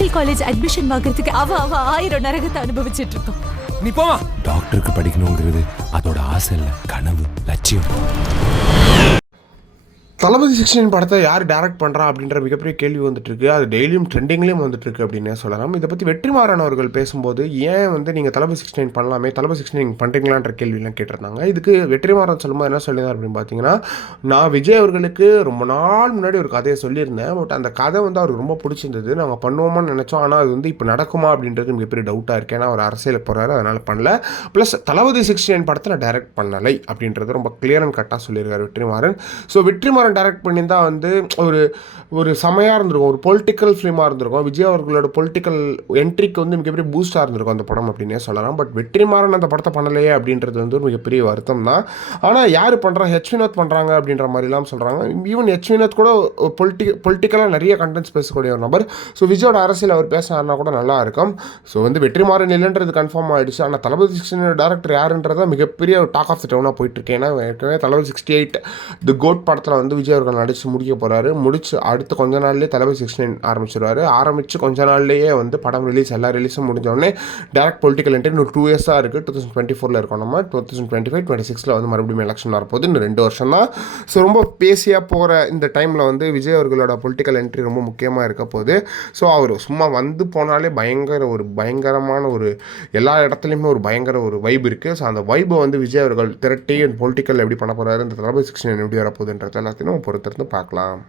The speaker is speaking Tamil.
மெடிக்கல் காலேஜ் அட்மிஷன் வாங்குறதுக்கு அவ 1000 நரகத்தை அனுபவிச்சுட்டு இருக்கோம். நீ போமா. டாக்டருக்கு படிக்கணுங்கிறது அதோட ஆசை இல்லை, கனவு, லட்சியம். தளபதி 16 படத்தை யார் டைரக்ட் பண்ணுறா அப்படின்ற மிகப்பெரிய கேள்வி வந்துட்டுருக்கு. அது டெய்லியும் ட்ரெண்டிங்லேயும் வந்துட்டுருக்கு அப்படின்னே சொல்லலாம். இதை பற்றி வெற்றிமாறன் அவர்கள் பேசும்போது ஏன் நீங்கள் தளபதி 16 பண்ணலாமே, தளபதி 16 நீங்கள் பண்ணுறீங்களான்ற கேள்வியெல்லாம் கேட்டிருந்தாங்க. இதுக்கு வெற்றிமாறன் சொல்லும்போது என்ன சொல்லியிருந்தார் அப்படின்னு பார்த்தீங்கன்னா, நான் விஜய் அவர்களுக்கு ரொம்ப நாள் முன்னாடி ஒரு கதையை சொல்லியிருந்தேன். பட் அந்த கதை அவருக்கு ரொம்ப பிடிச்சிருந்தது. நாங்கள் பண்ணுவோமான்னு நினச்சோம். ஆனால் அது இப்போ நடக்குமா அப்படின்றது மிகப்பெரிய டவுட்டாக இருக்குது. ஏன்னா அவர் அரசியல் போகிறாரு, அதனால் பண்ணல. ப்ளஸ் தளபதி 16 படத்தை நான் டைரக்ட் பண்ணலை அப்படின்றது ரொம்ப கிளியர் அண்ட் கட்டாக சொல்லியிருக்காரு வெற்றிமாறன். ஸோ வெற்றிமாறன் டைரக்ட் பண்ணியிருந்தா ஒரு செமையாக இருந்திருக்கும், ஒரு பொலிட்டிக்கல் ஃபிலிமாக இருந்திருக்கும். விஜய் அவர்களோட பொலிட்டிக்கல் என்ட்ரிக்கு மிகப்பெரிய பூஸ்டாக இருந்திருக்கும் அந்த படம் அப்படின்னே சொல்லலாம். பட் வெற்றிமாறன் அந்த படத்தை பண்ணலையே அப்படின்றது ஒரு மிகப்பெரிய வருத்தம் தான். ஆனால் யார் பண்ணுறா, ஹெச் வினோத் பண்ணுறாங்க அப்படின்ற மாதிரிலாம் சொல்கிறாங்க. ஈவன் ஹெச் வினோத் கூட பொலிட்டிக்கலாக நிறைய கண்டென்ட்ஸ் பேசக்கூடிய ஒரு நபர். ஸோ விஜயோட அரசியல் அவர் பேசினார்னா கூட நல்லா இருக்கும். ஸோ வெற்றிமாறன் இல்லைன்றது கன்ஃபார்ம் ஆகிடுச்சு. ஆனால் தளபதி 16 டேரக்டர் யாருன்றதா மிகப்பெரிய ஒரு டாக் ஆஃப் த டவுனாக போயிட்டுருக்கு. ஏன்னா ஏற்கனவே தளபதி 68 தி கோட் படத்தில் விஜய் அவர்கள் நடிச்சு முடிக்க போகிறாரு. முடிச்சு அடுத்து கொஞ்ச நாள்லேயே தளபதி 16 ஆரம்பிச்சிருவார். ஆரம்பித்து கொஞ்ச நாள்லேயே படம் ரிலீஸ், எல்லா ரிலீஸும் முடிஞ்சோடனே டேரக்ட் பொலிட்டிக்கல் என்ட்ரி இன்னும் 2 இயர்ஸாக இருக்குது. 2024 இருக்கோம். நம்ம 2025-26 மறுபடியும் எலெக்ஷன் வரப்போகுது. இன்னும் 2 வருஷம் தான். ஸோ ரொம்ப பேசியாக போகிற இந்த டைமில் விஜய் அவர்களோட பொலிட்டிக்கல் என்ட்ரி ரொம்ப முக்கியமாக இருக்க போகுது. ஸோ அவர் சும்மா போனாலே பயங்கரமான எல்லா இடத்துலையுமே பயங்கர வைப் இருக்குது. ஸோ அந்த வைப்பை விஜய் அவர்கள் திரட்டி பொலிட்டிக்கல் எப்படி பண்ண போகிறாரு, இந்த தளபதி 16 எப்படி வரப்போகுதுன்றது எல்லாத்தையும் பொறுத்திருந்து பார்க்கலாம்.